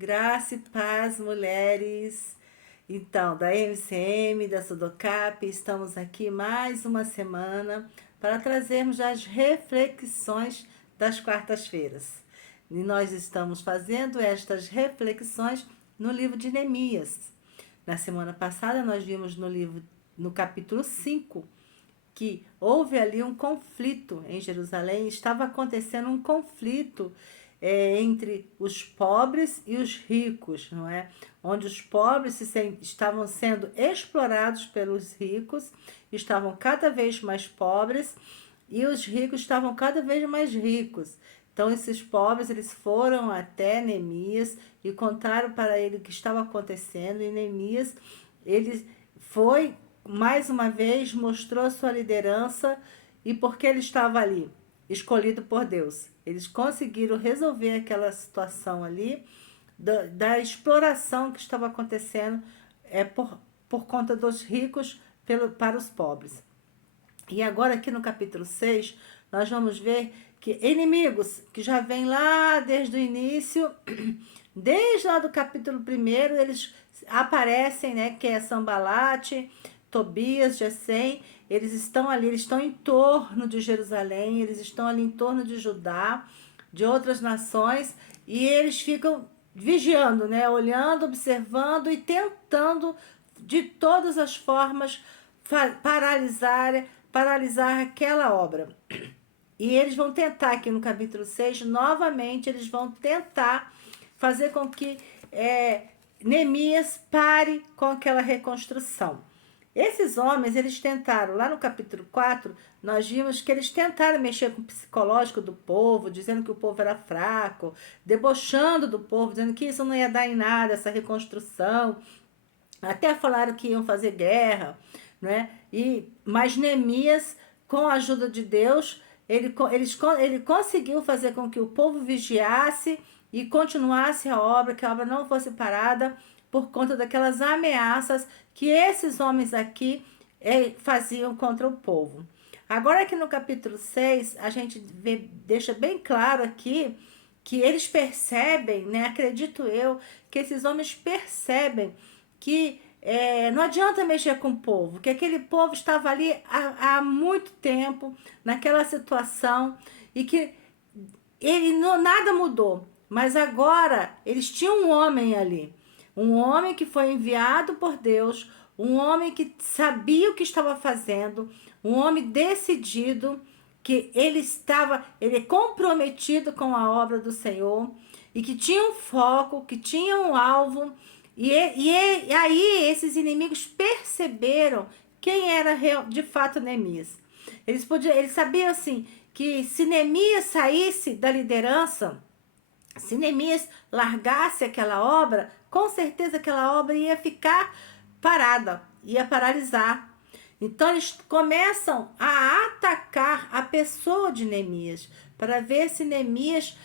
Graça e paz, mulheres. Então, da MCM, da Sudocap, estamos aqui mais uma semana para trazermos as reflexões das quartas-feiras. E nós estamos fazendo estas reflexões no livro de Neemias. Na semana passada, nós vimos no capítulo 5, que houve ali um conflito em Jerusalém, estava acontecendo um conflito entre os pobres e os ricos, não é? Onde os pobres estavam sendo explorados pelos ricos, estavam cada vez mais pobres e os ricos estavam cada vez mais ricos. Então esses pobres eles foram até Neemias e contaram para ele o que estava acontecendo, e Neemias ele foi mais uma vez mostrou sua liderança e porque ele estava ali, escolhido por Deus. Eles conseguiram resolver aquela situação ali da exploração que estava acontecendo por conta dos ricos para os pobres. E agora aqui no capítulo 6, nós vamos ver que inimigos que já vêm lá desde o início, desde lá do capítulo 1, eles aparecem, né, que é Sambalate, Tobias, Gesem, eles estão ali, eles estão em torno de Jerusalém, eles estão ali em torno de Judá, de outras nações, e eles ficam vigiando, né, olhando, observando e tentando de todas as formas paralisar aquela obra. E eles vão tentar, aqui no capítulo 6, novamente, eles vão tentar fazer com que Neemias pare com aquela reconstrução. Esses homens, eles tentaram, lá no capítulo 4, nós vimos que eles tentaram mexer com o psicológico do povo, dizendo que o povo era fraco, debochando do povo, dizendo que isso não ia dar em nada, essa reconstrução. Até falaram que iam fazer guerra, né? Mas Neemias, com a ajuda de Deus, ele conseguiu fazer com que o povo vigiasse e continuasse a obra, que a obra não fosse parada por conta daquelas ameaças que esses homens aqui faziam contra o povo. Agora aqui no capítulo 6, a gente deixa bem claro aqui que eles percebem, né? Acredito eu, que esses homens percebem que não adianta mexer com o povo, que aquele povo estava ali há muito tempo, naquela situação, e que nada mudou. Mas agora eles tinham um homem ali, um homem que foi enviado por Deus, um homem que sabia o que estava fazendo, um homem decidido, que ele é comprometido com a obra do Senhor, e que tinha um foco, que tinha um alvo. E aí esses inimigos perceberam quem era de fato Neemias. Eles sabiam assim que se Neemias saísse da liderança, se Neemias largasse aquela obra, com certeza aquela obra ia ficar parada, ia paralisar. Então eles começam a atacar a pessoa de Neemias para ver se Neemias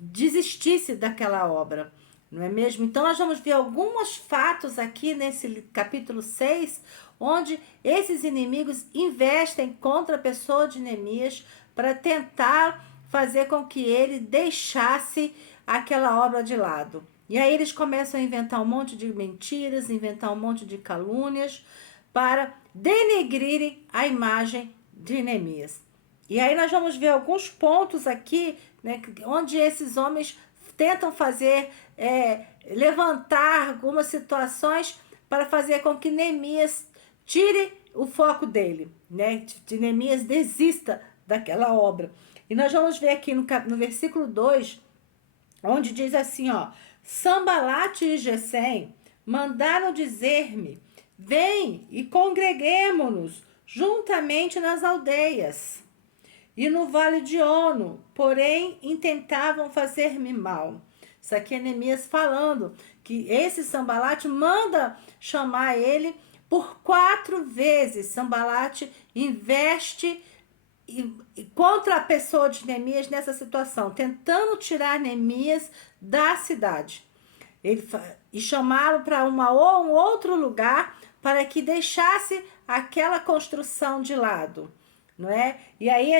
desistisse daquela obra. Não é mesmo? Então nós vamos ver alguns fatos aqui nesse capítulo 6, onde esses inimigos investem contra a pessoa de Neemias para tentar fazer com que ele deixasse aquela obra de lado. E aí eles começam a inventar um monte de mentiras, inventar um monte de calúnias para denegrirem a imagem de Neemias. E aí nós vamos ver alguns pontos aqui, né, onde esses homens tentam levantar algumas situações para fazer com que Neemias tire o foco dele, né? De Neemias desista daquela obra. E nós vamos ver aqui no versículo 2, onde diz assim, ó: Sambalate e Gesem mandaram dizer-me: vem e congreguemo-nos juntamente nas aldeias e no vale de Ono, porém intentavam fazer-me mal. Isso aqui é Neemias falando que esse Sambalate manda chamar ele por 4 vezes. Sambalate investe contra a pessoa de Neemias nessa situação, tentando tirar Neemias da cidade. E chamaram para um outro lugar para que deixasse aquela construção de lado. não é? E aí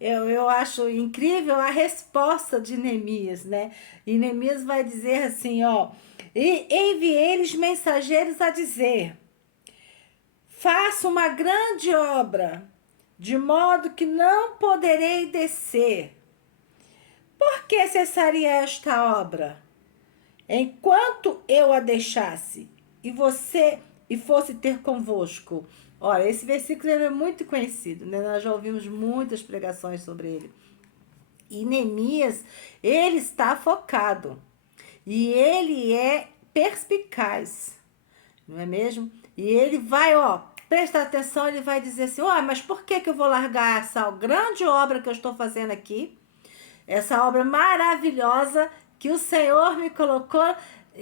eu acho incrível a resposta de Neemias, né? E Neemias vai dizer assim, ó, e enviei-lhes mensageiros a dizer, faço uma grande obra, de modo que não poderei descer. Por que cessaria esta obra? Enquanto eu a deixasse e você e fosse ter convosco. Olha, esse versículo é muito conhecido, né? Nós já ouvimos muitas pregações sobre ele. E Neemias, ele está focado. E ele é perspicaz, não é mesmo? E ele vai, ó, presta atenção, ele vai dizer assim, ó, mas por que eu vou largar essa grande obra que eu estou fazendo aqui? Essa obra maravilhosa que o Senhor me colocou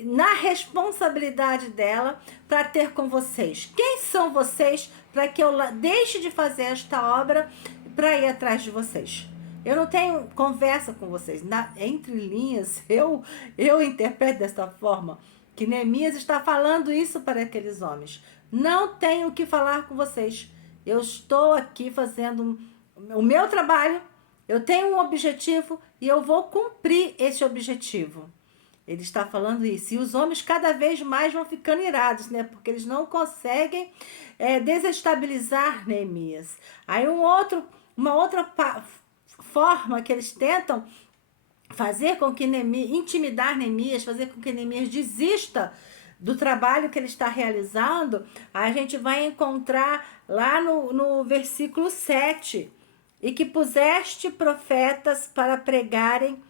na responsabilidade dela para ter com vocês. Quem são vocês para que eu deixe de fazer esta obra para ir atrás de vocês? Eu não tenho conversa com vocês. Entre linhas, eu interpreto desta forma que Neemias está falando isso para aqueles homens. Não tenho o que falar com vocês. Eu estou aqui fazendo o meu trabalho, eu tenho um objetivo e eu vou cumprir esse objetivo. Ele está falando isso. E os homens cada vez mais vão ficando irados, né? Porque eles não conseguem desestabilizar Neemias. Aí uma outra forma que eles tentam fazer com que Neemias, intimidar Neemias, fazer com que Neemias desista do trabalho que ele está realizando, a gente vai encontrar lá no versículo 7. E que puseste profetas para pregarem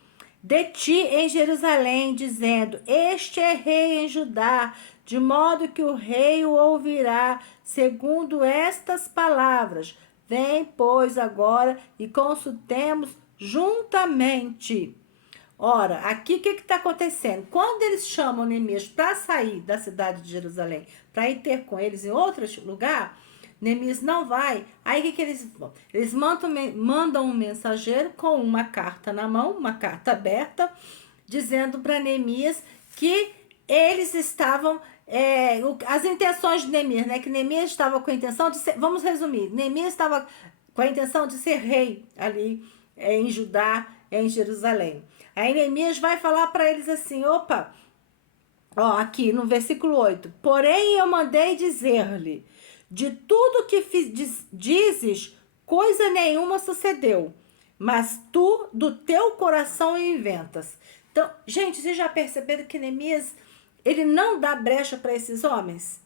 de ti em Jerusalém, dizendo, este é rei em Judá, de modo que o rei o ouvirá, segundo estas palavras. Vem, pois, agora e consultemos juntamente. Ora, aqui o que está acontecendo? Quando eles chamam Neemias para sair da cidade de Jerusalém, para ir ter com eles em outro lugar, Neemias não vai. Aí o que eles vão? Eles mandam um mensageiro com uma carta na mão, uma carta aberta, dizendo para Neemias que eles estavam. As intenções de Neemias, né? Que Neemias estava com a intenção de ser. Vamos resumir: Neemias estava com a intenção de ser rei ali em Judá, em Jerusalém. Aí Neemias vai falar para eles assim: opa, ó, aqui no versículo 8: porém eu mandei dizer-lhe. De tudo que dizes, coisa nenhuma sucedeu, mas tu do teu coração inventas. Então, gente, vocês já perceberam que Neemias, ele não dá brecha para esses homens?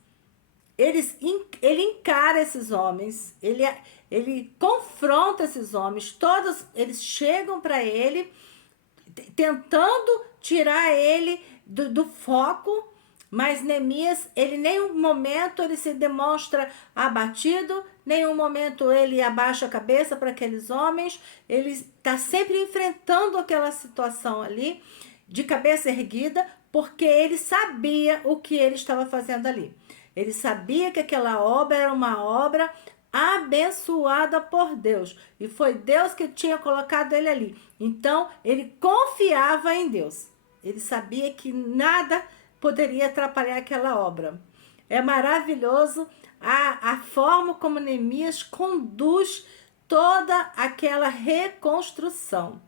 Ele encara esses homens, ele confronta esses homens, todos eles chegam para ele, tentando tirar ele do foco. Mas Neemias, ele nenhum momento ele se demonstra abatido, nenhum momento ele abaixa a cabeça para aqueles homens, ele está sempre enfrentando aquela situação ali, de cabeça erguida, porque ele sabia o que ele estava fazendo ali. Ele sabia que aquela obra era uma obra abençoada por Deus, e foi Deus que tinha colocado ele ali. Então, ele confiava em Deus. Ele sabia que nada poderia atrapalhar aquela obra. É maravilhoso a forma como Neemias conduz toda aquela reconstrução.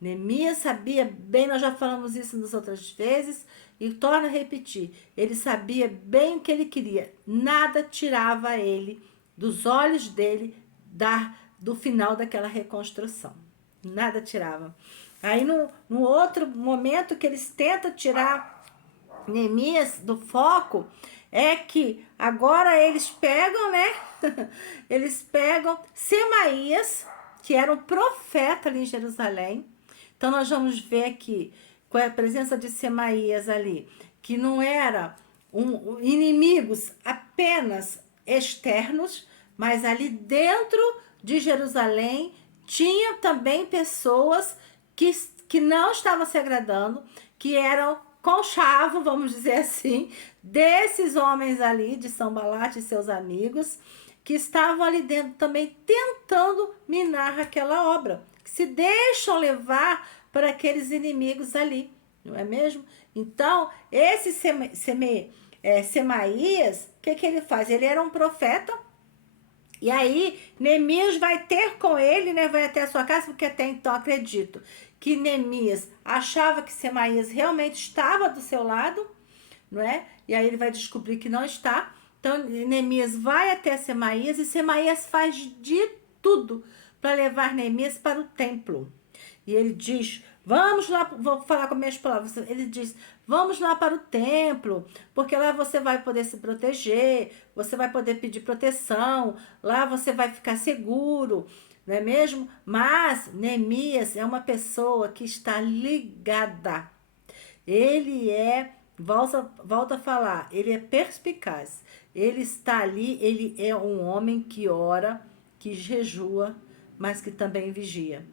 Neemias sabia bem, nós já falamos isso nas outras vezes, e torno a repetir, ele sabia bem o que ele queria. Nada tirava ele dos olhos dele do final daquela reconstrução. Nada tirava. Aí no outro momento que eles tentam tirar Neemias do foco, é que agora eles pegam, né? Eles pegam Semaías, que era um profeta ali em Jerusalém. Então nós vamos ver aqui, com a presença de Semaías ali, que não era inimigos apenas externos, mas ali dentro de Jerusalém tinha também pessoas que não estavam se agradando, que eram conchavo, vamos dizer assim, desses homens ali, de Sanbalate e seus amigos, que estavam ali dentro também tentando minar aquela obra, que se deixam levar para aqueles inimigos ali, não é mesmo? Então, esse Semaías, o que ele faz? Ele era um profeta, E aí, Neemias vai ter com ele, né? Vai até a sua casa, porque até então acredito que Neemias achava que Semaías realmente estava do seu lado, não é? E aí ele vai descobrir que não está. Então, Neemias vai até Semaías e Semaías faz de tudo para levar Neemias para o templo. E ele diz: vamos lá, vou falar com minhas palavras. Ele diz: vamos lá para o templo, porque lá você vai poder se proteger, você vai poder pedir proteção, lá você vai ficar seguro, não é mesmo? Mas Neemias é uma pessoa que está ligada. Ele é, volta a falar, ele é perspicaz. Ele está ali, ele é um homem que ora, que jejua, mas que também vigia.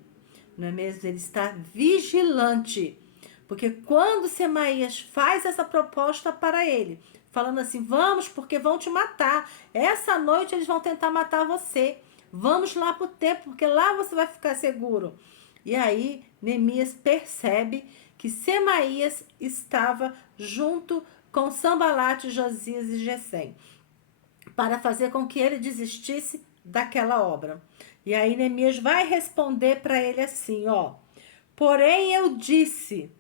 Não é mesmo? Ele está vigilante. Porque quando Semaías faz essa proposta para ele, falando assim: vamos, porque vão te matar. Essa noite eles vão tentar matar você. Vamos lá para o templo, porque lá você vai ficar seguro. E aí, Neemias percebe que Semaías estava junto com Sambalate, Josias e Gesem, para fazer com que ele desistisse daquela obra. E aí Neemias vai responder para ele assim, ó: porém eu disse,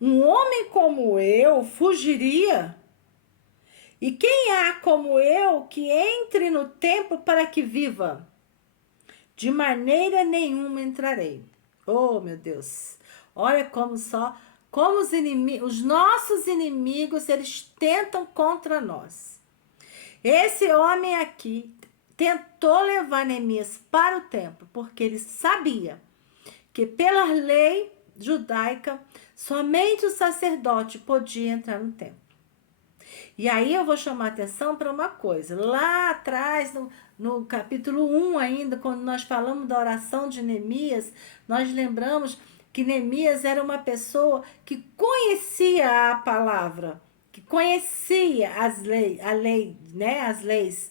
um homem como eu fugiria? E quem há como eu que entre no templo para que viva? De maneira nenhuma entrarei. Oh, meu Deus. Olha como os nossos inimigos, eles tentam contra nós. Esse homem aqui tentou levar Neemias para o templo, porque ele sabia que pela lei judaica, somente o sacerdote podia entrar no templo. E aí eu vou chamar a atenção para uma coisa. Lá atrás, no capítulo 1 ainda, quando nós falamos da oração de Neemias, nós lembramos que Neemias era uma pessoa que conhecia a palavra, que conhecia a lei, né, as leis.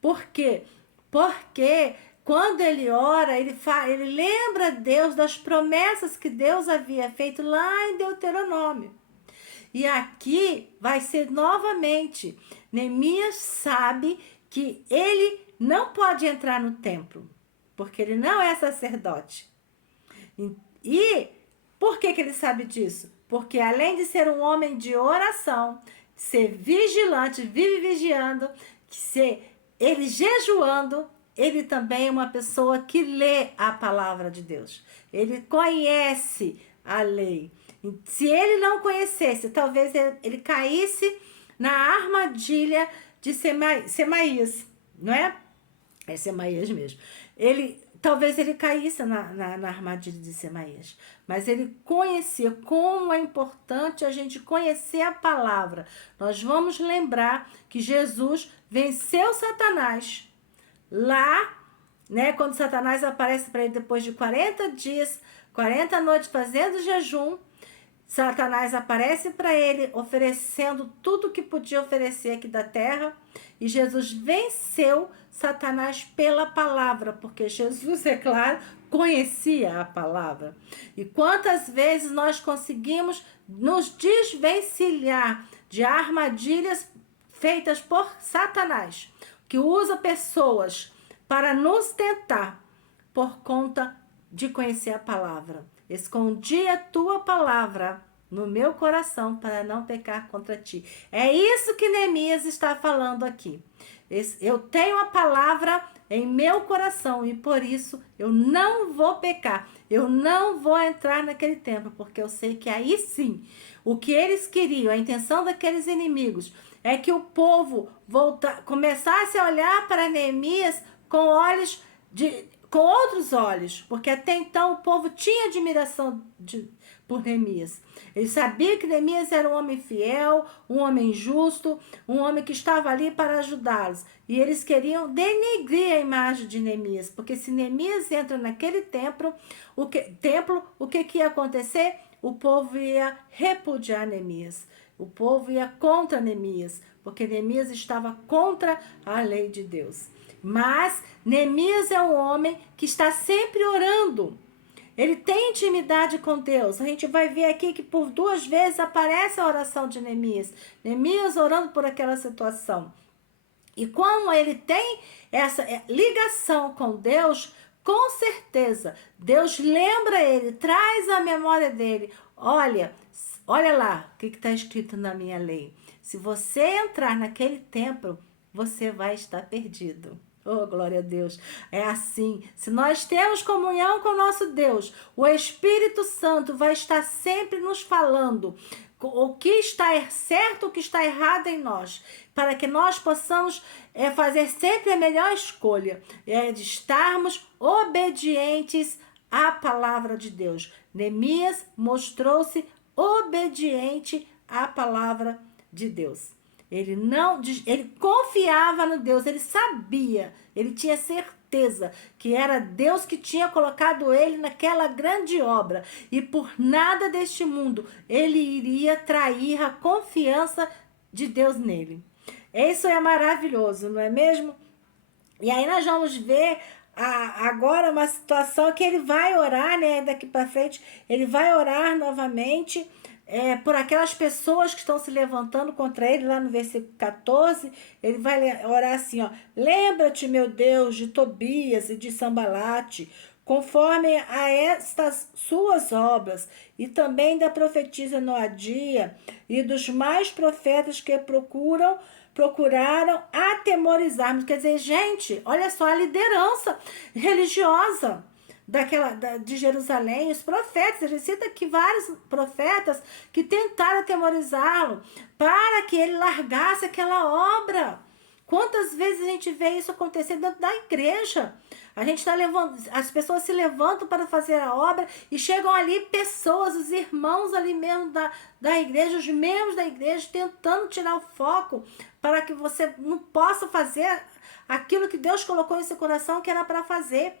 Por quê? Porque quando ele ora, ele lembra Deus das promessas que Deus havia feito lá em Deuteronômio. E aqui vai ser novamente, Neemias sabe que ele não pode entrar no templo, porque ele não é sacerdote. E por que ele sabe disso? Porque além de ser um homem de oração, ser vigilante, vive vigiando, ser ele jejuando, ele também é uma pessoa que lê a palavra de Deus. Ele conhece a lei. Se ele não conhecesse, talvez ele caísse na armadilha de Semaías, não é? É Semaías mesmo. Talvez ele caísse na armadilha de Semaías, mas ele conhecia como é importante a gente conhecer a palavra. Nós vamos lembrar que Jesus venceu Satanás lá, né? Quando Satanás aparece para ele depois de 40 dias, 40 noites fazendo jejum, Satanás aparece para ele oferecendo tudo que podia oferecer aqui da terra, e Jesus venceu Satanás pela palavra, porque Jesus, é claro, conhecia a palavra. E quantas vezes nós conseguimos nos desvencilhar de armadilhas feitas por Satanás, que usa pessoas para nos tentar por conta de conhecer a palavra. Escondi a tua palavra no meu coração para não pecar contra ti. É isso que Neemias está falando aqui. Eu tenho a palavra em meu coração e por isso eu não vou pecar. Eu não vou entrar naquele templo, porque eu sei que aí sim, o que eles queriam, a intenção daqueles inimigos, é que o povo começasse a olhar para Neemias com outros olhos, porque até então o povo tinha admiração por Neemias. Ele sabia que Neemias era um homem fiel, um homem justo, um homem que estava ali para ajudá-los. E eles queriam denegrir a imagem de Neemias, porque se Neemias entra naquele templo, o que ia acontecer? O povo ia repudiar Neemias. O povo ia contra Neemias, porque Neemias estava contra a lei de Deus. Mas Neemias é um homem que está sempre orando. Ele tem intimidade com Deus. A gente vai ver aqui que por 2 vezes aparece a oração de Neemias. Neemias orando por aquela situação. E como ele tem essa ligação com Deus, com certeza, Deus lembra ele, traz a memória dele. Olha lá o que está escrito na minha lei. Se você entrar naquele templo, você vai estar perdido. Oh, glória a Deus. É assim. Se nós temos comunhão com o nosso Deus, o Espírito Santo vai estar sempre nos falando o que está certo, o que está errado em nós, para que nós possamos fazer sempre a melhor escolha, de estarmos obedientes à palavra de Deus. Neemias mostrou-se obediente à palavra de Deus. Ele confiava no Deus, ele sabia, ele tinha certeza que era Deus que tinha colocado ele naquela grande obra. E por nada deste mundo ele iria trair a confiança de Deus nele. Isso é maravilhoso, não é mesmo? E aí nós vamos ver agora uma situação que ele vai orar, né? Daqui para frente, ele vai orar novamente por aquelas pessoas que estão se levantando contra ele, lá no versículo 14, ele vai orar assim, ó: lembra-te, meu Deus, de Tobias e de Sambalate, conforme a estas suas obras, e também da profetisa Noadia, e dos mais profetas que procuraram atemorizar-nos. Quer dizer, gente, olha só a liderança religiosa de Jerusalém, os profetas, ele cita aqui vários profetas que tentaram atemorizá-lo para que ele largasse aquela obra. Quantas vezes a gente vê isso acontecer dentro da igreja? A gente está levando, as pessoas se levantam para fazer a obra e chegam ali pessoas, os irmãos ali mesmo da igreja, os membros da igreja, tentando tirar o foco para que você não possa fazer aquilo que Deus colocou em seu coração que era para fazer.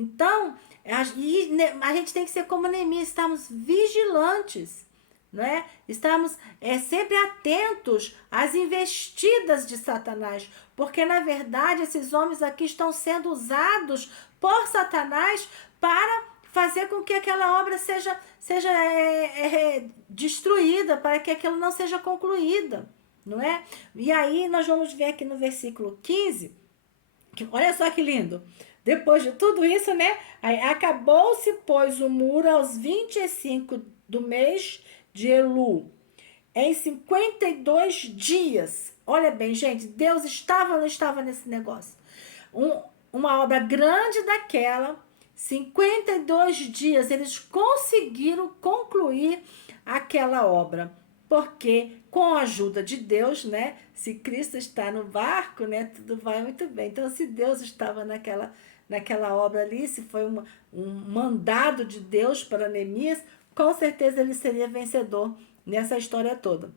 Então, a gente tem que ser como Neemias, estarmos vigilantes, não é? Estamos sempre atentos às investidas de Satanás, porque na verdade esses homens aqui estão sendo usados por Satanás para fazer com que aquela obra seja destruída, para que aquilo não seja concluída, não é? E aí nós vamos ver aqui no versículo 15, olha só que lindo. Depois de tudo isso, né? Acabou-se, pois, o muro aos 25 do mês de Elu, em 52 dias. Olha bem, gente, Deus estava ou não estava nesse negócio? Uma obra grande daquela, 52 dias, eles conseguiram concluir aquela obra. Porque com a ajuda de Deus, né? Se Cristo está no barco, né? Tudo vai muito bem. Então, se Deus estava naquela obra ali, se foi um mandado de Deus para Neemias, com certeza ele seria vencedor nessa história toda.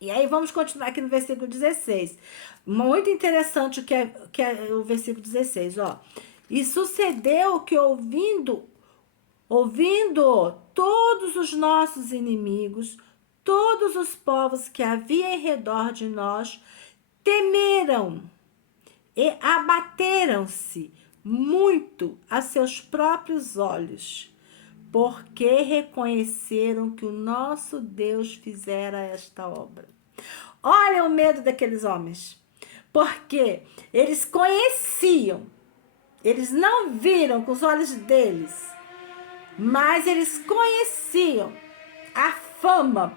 E aí vamos continuar aqui no versículo 16. Muito interessante o que é o versículo 16, ó. E sucedeu que ouvindo todos os nossos inimigos, todos os povos que havia em redor de nós, temeram e abateram-se muito a seus próprios olhos, porque reconheceram que o nosso Deus fizera esta obra. Olha o medo daqueles homens, porque eles conheciam, eles não viram com os olhos deles, mas eles conheciam a fama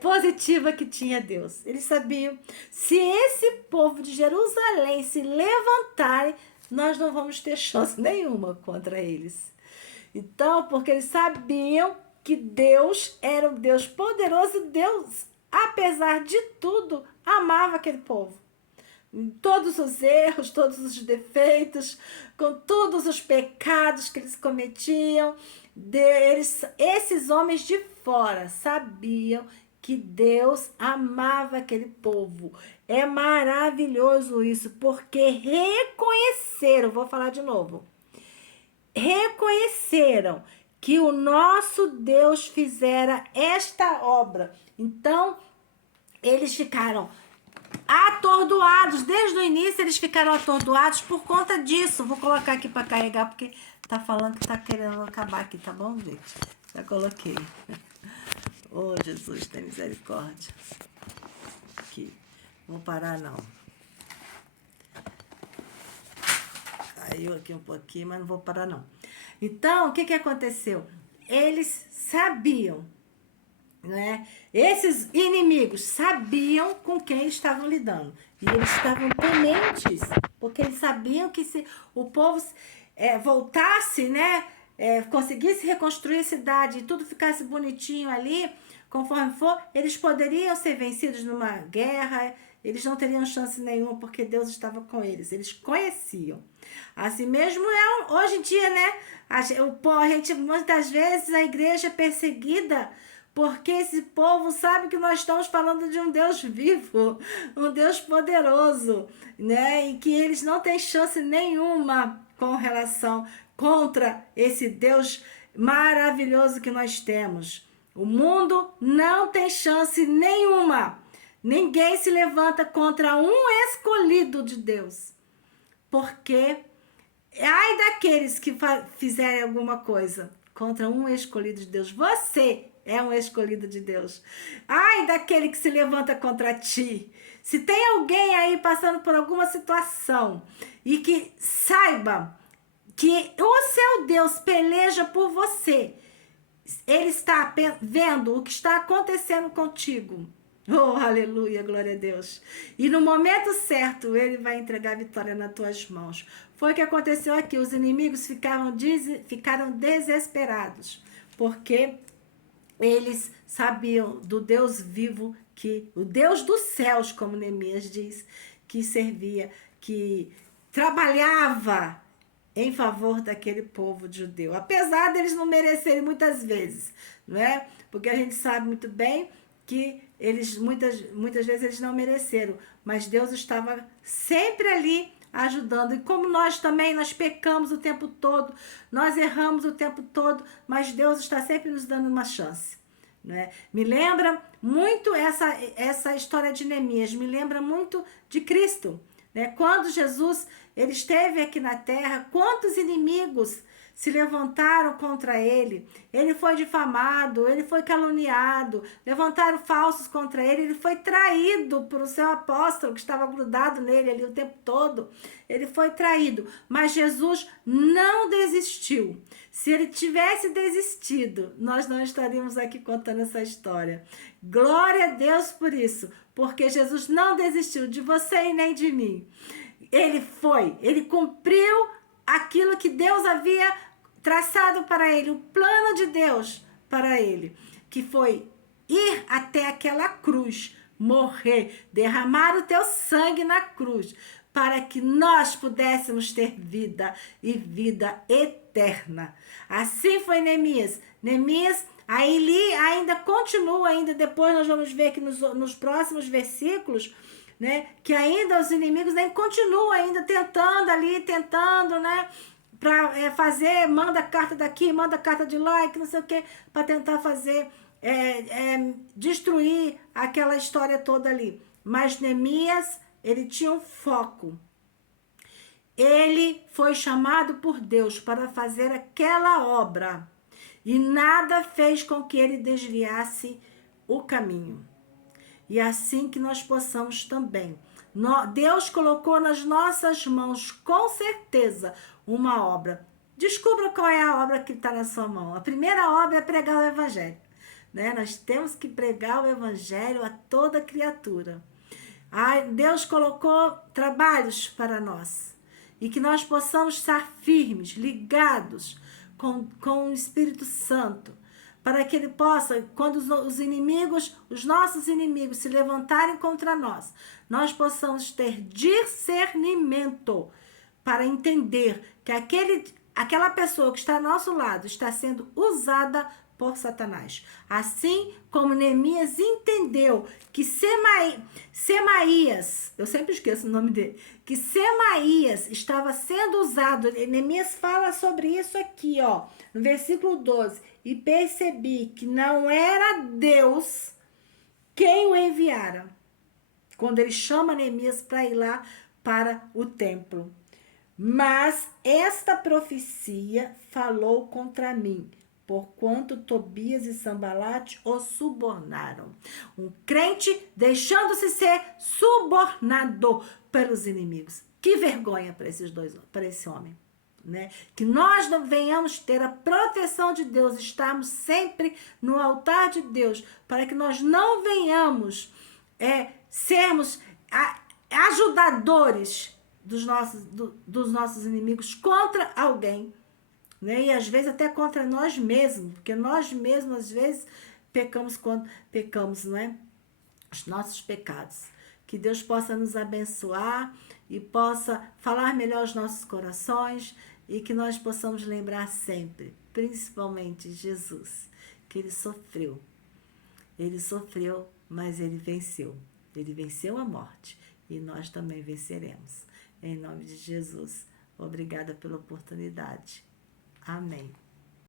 positiva que tinha Deus. Eles sabiam, se esse povo de Jerusalém se levantarem, nós não vamos ter chance nenhuma contra eles. Então, porque eles sabiam que Deus era um Deus poderoso, Deus, apesar de tudo, amava aquele povo. Todos os erros, todos os defeitos, com todos os pecados que eles cometiam, esses homens de fora sabiam que Deus amava aquele povo. É maravilhoso isso, porque reconheceram, vou falar de novo, reconheceram que o nosso Deus fizera esta obra. Então, eles ficaram atordoados, desde o início eles ficaram atordoados por conta disso. Vou colocar aqui para carregar, porque tá falando que tá querendo acabar aqui, tá bom, gente? Já coloquei. Oh, Jesus, tem misericórdia. Aqui, não vou parar não. caiu aqui um pouquinho, mas não vou parar não. Então, o que aconteceu? Eles sabiam, né? Esses inimigos sabiam com quem eles estavam lidando. E eles estavam tementes, porque eles sabiam que se o povo voltasse, né? Conseguisse reconstruir a cidade e tudo ficasse bonitinho ali, conforme for, eles poderiam ser vencidos numa guerra, eles não teriam chance nenhuma, porque Deus estava com eles, eles conheciam. Assim mesmo hoje em dia, né? A gente, muitas vezes, a igreja é perseguida, porque esse povo sabe que nós estamos falando de um Deus vivo, um Deus poderoso, né? E que eles não têm chance nenhuma com relação contra esse Deus maravilhoso que nós temos. O mundo não tem chance nenhuma. Ninguém se levanta contra um escolhido de Deus. Porque ai daqueles que fizerem alguma coisa contra um escolhido de Deus. Você é um escolhido de Deus. Ai daquele que se levanta contra ti. Se tem alguém aí passando por alguma situação e que saiba que o seu Deus peleja por você, ele está vendo o que está acontecendo contigo. Oh, aleluia, glória a Deus. E no momento certo, ele vai entregar a vitória nas tuas mãos. Foi o que aconteceu aqui. Os inimigos ficaram desesperados, porque eles sabiam do Deus vivo, o Deus dos céus, como Neemias diz, que servia, que trabalhava em favor daquele povo judeu. Apesar deles não merecerem muitas vezes, não é? Porque a gente sabe muito bem que eles muitas vezes eles não mereceram, mas Deus estava sempre ali ajudando. E como nós também, nós pecamos o tempo todo, nós erramos o tempo todo, mas Deus está sempre nos dando uma chance, né? Me lembra muito essa história de Neemias, me lembra muito de Cristo, né? Quando Jesus ele esteve aqui na terra, quantos inimigos se levantaram contra ele? Ele foi difamado, ele foi caluniado, levantaram falsos contra ele, ele foi traído por o seu apóstolo que estava grudado nele ali o tempo todo. Ele foi traído, mas Jesus não desistiu. Se ele tivesse desistido, nós não estaríamos aqui contando essa história. Glória a Deus por isso, porque Jesus não desistiu de você e nem de mim. Ele cumpriu aquilo que Deus havia traçado para ele, o plano de Deus para ele, que foi ir até aquela cruz, morrer, derramar o teu sangue na cruz, para que nós pudéssemos ter vida e vida eterna. Assim foi Neemias. Neemias, aí ainda continua, ainda depois nós vamos ver que nos próximos versículos, né, que ainda os inimigos nem continuam ainda tentando, né, para fazer, manda carta daqui, manda carta de lá, e que não sei o que, para tentar fazer, destruir aquela história toda ali. Mas Neemias, ele tinha um foco. Ele foi chamado por Deus para fazer aquela obra, e nada fez com que ele desviasse o caminho. E assim que nós possamos também. Deus colocou nas nossas mãos, com certeza, uma obra. Descubra qual é a obra que está na sua mão. A primeira obra é pregar o evangelho, né? Nós temos que pregar o evangelho a toda criatura. Deus colocou trabalhos para nós. E que nós possamos estar firmes, ligados com o Espírito Santo, para que ele possa, quando os nossos inimigos se levantarem contra nós, nós possamos ter discernimento para entender que aquela pessoa que está ao nosso lado está sendo usada por Satanás. Assim como Neemias entendeu que Semaías, eu sempre esqueço o nome dele, que Semaías estava sendo usado, Neemias fala sobre isso aqui, ó, no versículo 12, e percebi que não era Deus quem o enviara, quando ele chama Neemias para ir lá para o templo. Mas esta profecia falou contra mim, porquanto Tobias e Sambalate o subornaram. Um crente deixando-se ser subornado pelos inimigos. Que vergonha para esse homem. né? Que nós não venhamos ter a proteção de Deus, estarmos sempre no altar de Deus, para que nós não venhamos sermos ajudadores dos nossos inimigos contra alguém, né? E às vezes até contra nós mesmos, porque nós mesmos às vezes pecamos, não é? Os nossos pecados. Que Deus possa nos abençoar e possa falar melhor aos nossos corações e que nós possamos lembrar sempre, principalmente Jesus, que ele sofreu. Ele sofreu, mas ele venceu. Ele venceu a morte e nós também venceremos. Em nome de Jesus. Obrigada pela oportunidade. Amém.